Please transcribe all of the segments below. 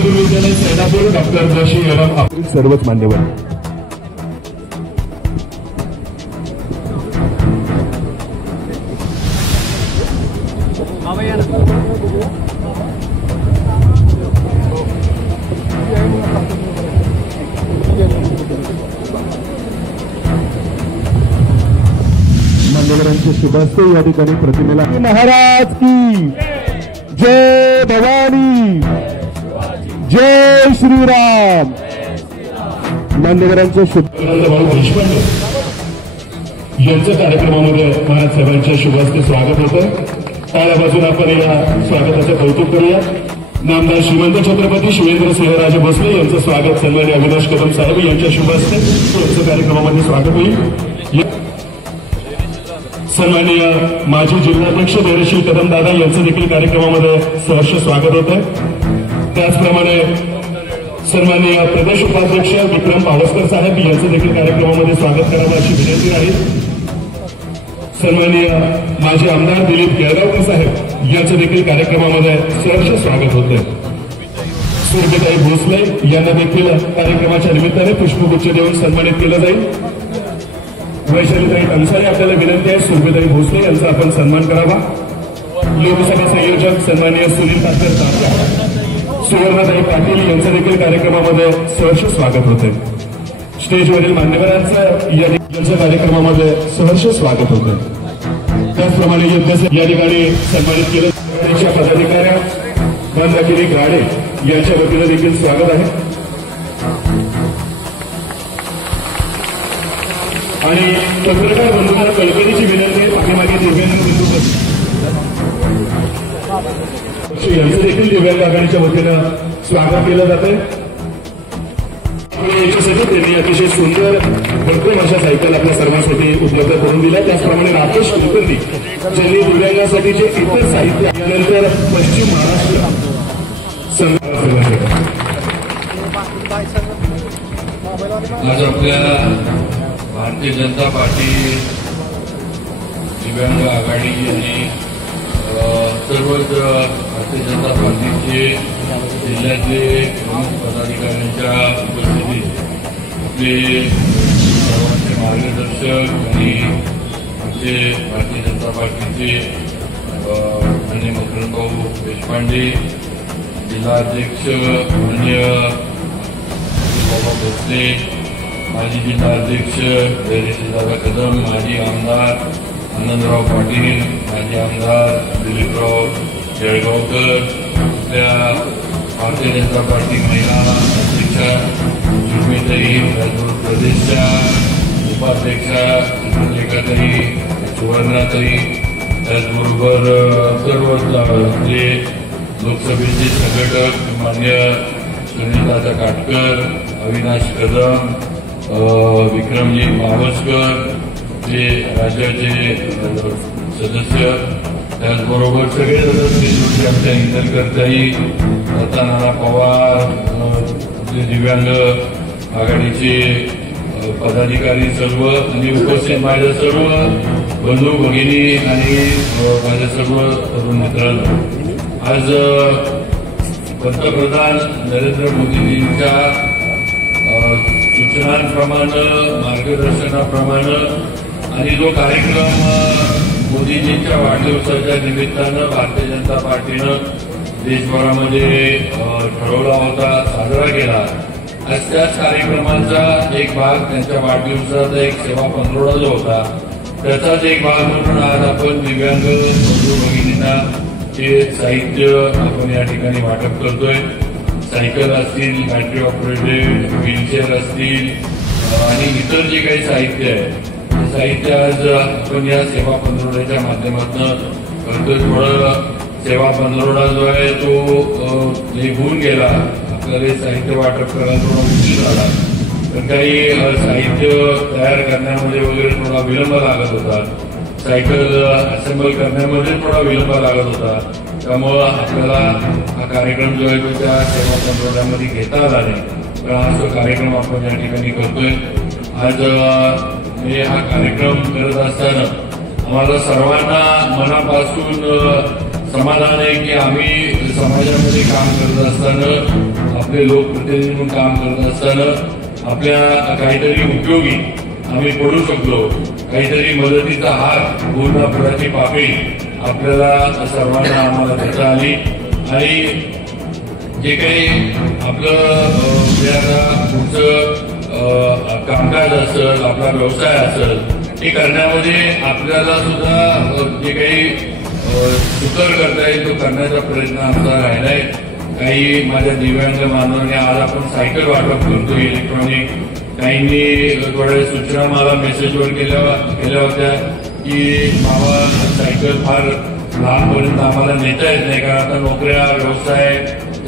विद्यालय सैदापूर डॉक्टर जोशी एवं आपले सर्वच मान्यवर। मान्यवरांचे शुभास्ते या ठिकाणी प्रतिमेला महाराज की जय भवानी जय श्रीराम। मान्यवरांचे भाऊ देशपांडे यांच्या कार्यक्रमामध्ये महाराज साहेबांच्या शुभास्ते स्वागत होतं। त्यापासून आपण या स्वागताचं कौतुक करूया। नामदार श्रीमंत छत्रपती शिवेंद्र सिंहराजे भोसले यांचं स्वागत सन्माननीय अविनाश कदम साहेब यांच्या शुभास्ते यांचं कार्यक्रमामध्ये स्वागत होईल। सन्माननीय माजी जिल्हाध्यक्ष धैर्यशील कदम दादा यांचं देखील कार्यक्रमामध्ये सहर्ष स्वागत होतं। त्याचप्रमाणे सन्माननीय प्रदेश उपाध्यक्ष विक्रम पावसकर साहेब यांचं देखील कार्यक्रमामध्ये स्वागत करावं अशी विनंती आहे। सन्माननीय माजी आमदार दिलीप केळगावकर साहेब यांचं देखील कार्यक्रमामध्ये सहर्ष स्वागत होतं। सुरभिताई भोसले यांना देखील कार्यक्रमाच्या निमित्ताने पुष्पगुच्छ देऊन सन्मानित केलं जाईल। वैशालीताई कंसाळे आपल्याला विनंती आहे सुरभिताई भोसले यांचा आपण सन्मान करावा। लोकसभा संयोजक सन्माननीय सुनील कातर तात्या सुवर्णाताई पाटील यांचं देखील कार्यक्रमामध्ये सहर्ष स्वागत होते। स्टेजवरील मान्यवरांचं यांच्या कार्यक्रमामध्ये सहर्ष स्वागत होतं। त्याचप्रमाणे या ठिकाणी सन्मानित केलं पदाधिकाऱ्या मंदाकिनी गाडे यांच्या वतीने देखील स्वागत आहे। आणि पत्रकार बंधूंना कल्पनेची विनंती आहे पाठीमागे दिव्यांग बंधू यांचं देखील दिव्यांग आघाडीच्या वतीनं स्वागत केलं जातंय। याच्यासाठी त्यांनी अतिशय सुंदर भरपूर अशा सायकल आपल्या सर्वांसाठी उपलब्ध करून दिल्या। त्याचप्रमाणे राकेश कुलकर्णी ज्यांनी दिव्यांगासाठीचे इतर साहित्य यानंतर पश्चिम महाराष्ट्र आज आपल्याला भारतीय जनता पार्टी दिव्यांग आघाडी आणि सर्वच भारतीय जनता पार्टीचे जिल्ह्यातले प्रमुख पदाधिकाऱ्यांच्या उपस्थितीत आपले सर्वांचे मार्गदर्शक आणि आमचे भारतीय जनता पार्टीचे माननीय मकरंदभाऊ देशपांडे, जिल्हाध्यक्ष माननीय बाबा भोसले, माजी जिल्हाध्यक्ष धैर्यशीलदादा कदम, माजी आमदार आनंदराव पाटील, माजी आमदार दिलीपराव केळगावकर, आपल्या भारतीय जनता पार्टी महिला अध्यक्षा सुरभिताई, प्रदेशच्या उपाध्यक्षा चित्रलेखाताई, सुवर्णाताई, त्याचबरोबर सर्वच आपले लोकसभेचे संघटक मान्य सुनीलदादा काटकर, अविनाश कदम, विक्रमजी पावसकर, जे राज्याचे सदस्य, त्याचबरोबर सगळे सदस्य आमच्या इंदरकरताई, रत्नानाना पवार, आपले दिव्यांग आघाडीचे पदाधिकारी सर्व आणि उपस्थित माझ्या सर्व बंधू भगिनी आणि माझ्या सर्व तरुण मित्रांनो, आज पंतप्रधान नरेंद्र मोदींच्या सूचनांप्रमाणे मार्गदर्शनाप्रमाणे आणि जो कार्यक्रम मोदीजींच्या वाढदिवसाच्या निमित्तानं भारतीय जनता पार्टीनं देशभरामध्ये ठरवला होता, साजरा केला। आज त्याच कार्यक्रमाचा एक भाग त्यांच्या वाढदिवसाचा एक सेवा पंधरवडा जो होता त्याचाच एक भाग म्हणून आज आपण दिव्यांग बंधू भगिनींना ते साहित्य आपण या ठिकाणी वाटप करतोय। सायकल असतील, बॅटरी ऑपरेटेड व्हीलचेअर असतील आणि इतर जे काही साहित्य आहे ते साहित्य आज आपण या सेवा पंधरवड्याच्या माध्यमातून करतोय। थोडं सेवा पंधरवडा जो आहे तो निघून गेला, आपल्याला साहित्य वाटप करायला थोडा उशीर झाला, तर काही साहित्य तयार करण्यामध्ये वगैरे थोडा विलंब लागत होता, सायकल असेंबल करण्यामध्ये थोडा विलंब लागत होता। त्यामुळं आपल्याला हा कार्यक्रम जो आहे तो त्या सेवा पंधरवड्यामध्ये घेता आला नाही, तर हा जो कार्यक्रम आपण या ठिकाणी करतोय। आज मी हा कार्यक्रम करत असताना आम्हाला सर्वांना मनापासून समाधान आहे की आम्ही समाजामध्ये काम करत असताना, आपले लोकप्रतिनिधी म्हणून काम करत असताना आपल्या काहीतरी उपयोगी आम्ही पडू शकलो, काहीतरी मदतीचा हात, पूर्णापुराची पापी आपल्याला सर्वांना आम्हाला देता आली. आणि जे काही आपलं पुढचं कामकाज असेल, आपला व्यवसाय असेल, हे करण्यामध्ये आपल्याला सुद्धा जे काही सुकर करता येईल तो करण्याचा प्रयत्न आमचा राहिलाय. काही माझ्या दिव्यांग बांधवांनी आज आपण सायकल वाटप करतो इलेक्ट्रॉनिक, काहींनी थोड्या सूचना मला मेसेजवर केल्या होत्या की बाबा सायकल फार लहानपर्यंत आम्हाला नेता येत नाही, कारण आता नोकऱ्या, व्यवसाय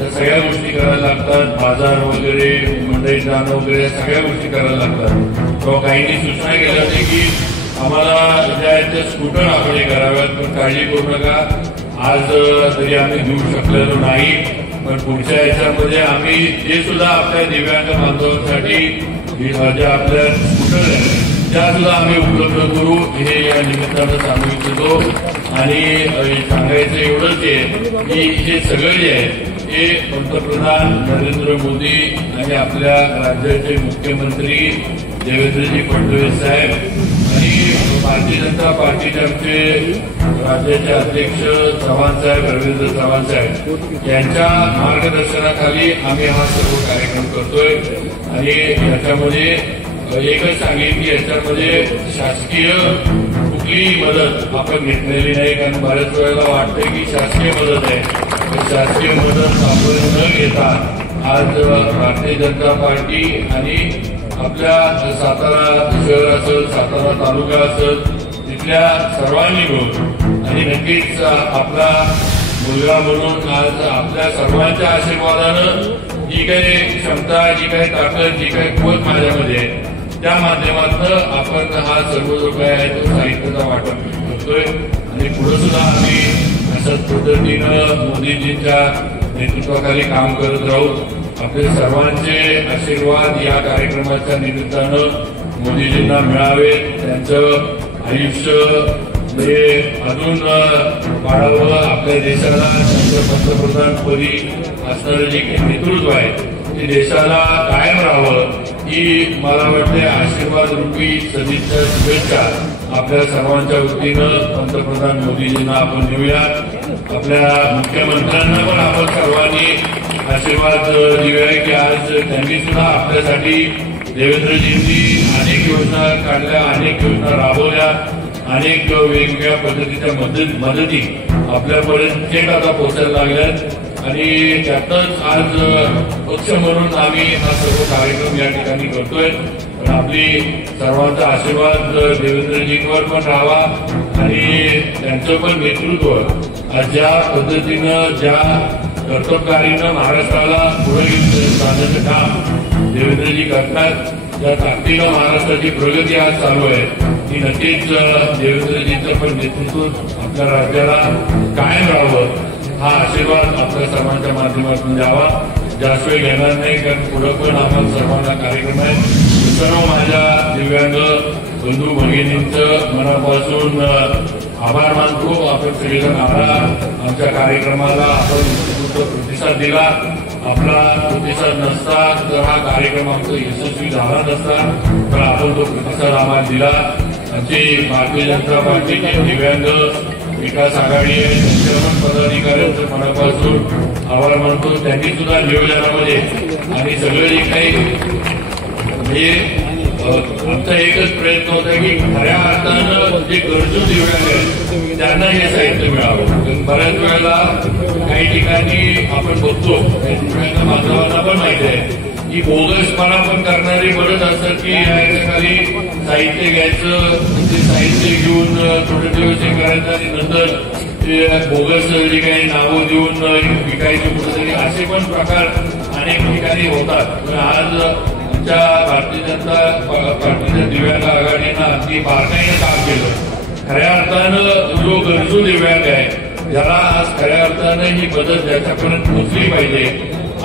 या सगळ्या गोष्टी करायला लागतात, बाजार वगैरे, मंडईत जाणं वगैरे सगळ्या गोष्टी करायला लागतात. तेव्हा काहींनी सूचना केल्या होत्या की आम्हाला ज्या स्कूटर आपण कराव्यात, पण काळजी करू नका, आज तरी आम्ही देऊ शकलेलो नाही, पण पुढच्या याच्यामध्ये आम्ही जे सुद्धा आपल्या दिव्यांग बांधवांसाठी ज्या आपल्या स्कूटर आहेत त्या सुद्धा आम्ही उपलब्ध करू, हे या निमित्तानं सांगू इच्छितो. आणि सांगायचं एवढंच आहे की हे सगळं जे आहे हे पंतप्रधान नरेंद्र मोदी आणि आपल्या राज्याचे मुख्यमंत्री देवेंद्रजी फडणवीस साहेब आणि भारतीय जनता पार्टीचे आमचे राज्याचे अध्यक्ष चव्हाण साहेब, रवींद्र चव्हाण साहेब यांच्या मार्गदर्शनाखाली आम्ही हा सर्व कार्यक्रम करतोय. आणि याच्यामध्ये एकच सांगेन की याच्यामध्ये शासकीय कुठलीही मदत आपण घेतलेली नाही, कारण बऱ्याच वेळेला वाटतंय की शासकीय मदत आहे, शासकीय मदत आपण न घेता आज भारतीय जनता पार्टी आणि आपल्या सातारा शहर असेल, सातारा तालुका असेल, तिथल्या सर्वांनी मिळून आणि नक्कीच आपला मुलगा म्हणून आज आपल्या सर्वांच्या आशीर्वादानं जी काही क्षमता, जी काही ताकद, जी काही कुवत माझ्यामध्ये आहे त्या माध्यमातून आपण हा सर्व जो काही आहे तो साहित्याचा वाटप करतोय. आणि पुढे सुद्धा आम्ही अशाच पद्धतीनं मोदीजींच्या नेतृत्वाखाली काम करत राहू. आपले सर्वांचे आशीर्वाद या कार्यक्रमाच्या निमित्तानं मोदीजींना मिळावे, त्यांचं आयुष्य म्हणजे अजून वाढावं, आपल्या देशाला त्यांचं पंतप्रधानपदी असणारं जे काही नेतृत्व आहे ते देशाला कायम राहावं ही मला वाटते आशीर्वाद रूपी सदिच्छा, शुभेच्छा आपल्या सर्वांच्या वतीनं पंतप्रधान मोदीजींना आपण देऊया. आपल्या मुख्यमंत्र्यांना पण आपण सर्वांनी आशीर्वाद देऊया की आज त्यांनी सुद्धा आपल्यासाठी देवेंद्रजींनी अनेक योजना काढल्या, अनेक योजना राबवल्या, अनेक वेगवेगळ्या पद्धतीच्या मदती आपल्यापर्यंत थेट आता पोहोचायला लागल्यात. आणि त्यातच आज पक्ष म्हणून आम्ही हा सर्व कार्यक्रम या ठिकाणी करतोय. पण आपली सर्वांचा आशीर्वाद देवेंद्रजींवर पण राहावा आणि त्यांचं पण नेतृत्व आज ज्या पद्धतीनं, ज्या कर्तबगारीनं महाराष्ट्राला पुढे घेऊन जाण्याचं काम देवेंद्रजी करतात, ज्या ताकदीनं महाराष्ट्राची प्रगती आज चालू आहे ती नक्कीच देवेंद्रजींचं पण नेतृत्व आपल्या राज्याला कायम राहावं हा आशीर्वाद आपल्या सर्वांच्या माध्यमातून द्यावा. जास्त वेळ घेणार नाही, कारण पुढे पण आपण सर्वांना कार्यक्रम आहे. सर्व माझ्या दिव्यांग बंधू भगिनींचं मनापासून आभार मानतो. आपण सगळेजण आमच्या कार्यक्रमाला आपण उत्स्फूर्त प्रतिसाद दिला. आपला प्रतिसाद नसता तर हा कार्यक्रम आमचा यशस्वी झाला नसता, तर आपण तो प्रतिसाद आम्हाला दिला. आमची भारतीय जनता पार्टीचे दिव्यांग विकास आघाडी आहे, त्यांच्या पण पदाधिकाऱ्यांचं मनापासून आभार मानतो. त्यांनी सुद्धा नियोजनामध्ये आणि सगळं जे काही म्हणजे आमचा एकच प्रयत्न होता की खऱ्या अर्थानं जे गरजू दिव्यांग आहेत त्यांना हे साहित्य मिळावं. बऱ्याच वेळेला काही ठिकाणी आपण बघतो, दिव्यांग बांधवांना पण माहिती आहे की बोगसपणा पण करणारे बरेच असतात की याच्या खाली साहित्य घ्यायचं, ते साहित्य घेऊन थोडे दिवस हे करायचं आणि नंतर ते बोगस जे काही नावं देऊन विकायचे कुठेतरी असे पण प्रकार अनेक ठिकाणी होतात. पण आज आमच्या भारतीय जनता पार्टीच्या दिव्यांग आघाडीनं अगदी बारकाईनं काम केलं. खऱ्या अर्थानं जो गरजू दिव्यांग आहे ज्याला आज खऱ्या अर्थानं ही मदत ज्याच्यापर्यंत पोहोचली पाहिजे,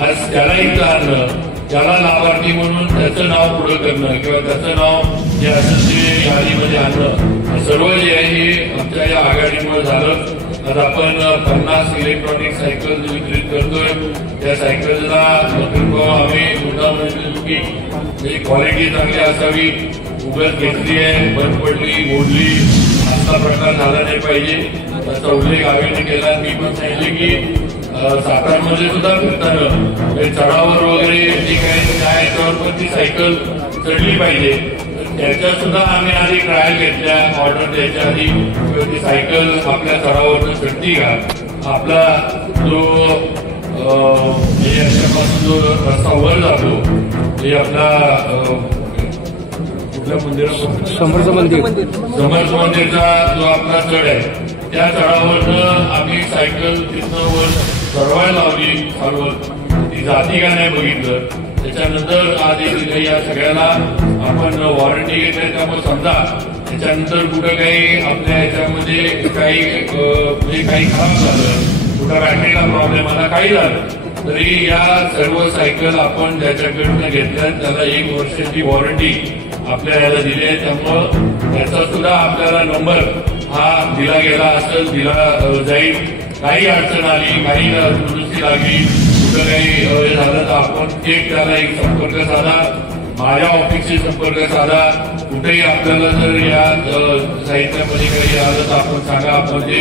आज त्याला इथं आणणं, त्याला लाभार्थी म्हणून त्याचं नाव पुढे करणं किंवा त्याचं नाव जे असेल ते यादीमध्ये आणणं, सर्व जे आहे हे आमच्या या आघाडीमुळे झालं. आज आपण 50 इलेक्ट्रॉनिक सायकल वितरित करतोय. त्या सायकलला आम्ही मुद्दाम की त्याची क्वालिटी चांगली असावी. उगत घेतली आहे, बंद पडली, मोडली असा प्रकार झाला नाही पाहिजे. त्याचा उल्लेख आम्ही केला. मी पण सांगितले की सातारमध्ये सुद्धा फिरताना चढावर वगैरे जे काही त्या याच्यावर पण ती सायकल चढली पाहिजे. त्याच्या सुद्धा आम्ही आधी ट्रायल घेतल्या. ऑर्डर द्यायच्या आधी ती सायकल आपल्या चढावर चढती का. आपला जो याच्यापासून जो रस्ता वर जातो ते आपला कुठल्या मंदिरापासून समर्थ मंदिरचा जो आपला चढ आहे त्या चढावरनं आम्ही सायकल तिथनं वर चढवायला लावली. चालवत ती जाती का नाही बघितलं. त्याच्यानंतर आज या सगळ्याला आपण वॉरंटी घेतली. त्यामुळे समजा त्याच्यानंतर कुठं काही आपल्या ह्याच्यामध्ये काही म्हणजे काही खराब झालं, कुठं बॅटरीला प्रॉब्लेम आला, काही झालं तरी या सर्व सायकल आपण ज्याच्याकडनं घेतल्या त्याला 1 वर्षाची वॉरंटी आपल्या याला दिली आहे. त्यामुळं त्याचा सुद्धा आपल्याला नंबर हा दिला गेला असेल, दिला जाईल. काही अडचण आली, काही दुरुस्ती लागली, कुठं काही झालं तर आपण थेट त्याला एक संपर्क साधा. माझ्या ऑफिसशी संपर्क साधा. कुठेही आपल्याला जर या साहित्यामध्ये काही आलं तर आपण सांगा, आपण ते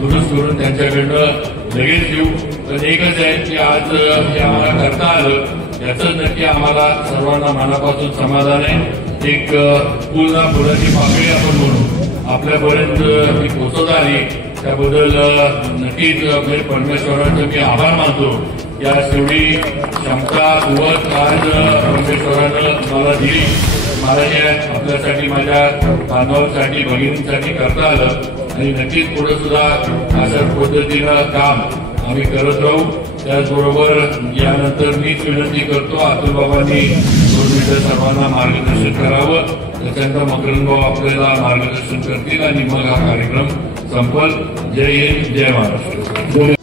दुरुस्त करून त्यांच्याकडनं लगेच देऊ. पण एकच आहे की आज हे आम्हाला करता आलं याचं नक्की आम्हाला सर्वांना मनापासून समाधान आहे. एक पूर्ण फुलाची पाकळी आपण म्हणू आपल्यापर्यंत ती पोहोचत आली त्याबद्दल नक्कीच परमेश्वराचं मी आभार मानतो. या शेवटी क्षमता कुवत आज परमेश्वरानं मला दिली. मला हे आपल्यासाठी, माझ्या बांधवांसाठी, भगिनींसाठी करता आलं आणि नक्कीच पुढे सुद्धा अशाच पद्धतीनं काम आम्ही करत राहू. त्याचबरोबर यानंतर मीच विनंती करतो अतुल बाबांनी 2 मिनिटं सर्वांना मार्गदर्शन करावं. त्याच्यानंतर मकरंद भाऊ आपल्याला मार्गदर्शन करतील आणि मग हा कार्यक्रम संपल. जय हिंद, जय महाराष्ट्र.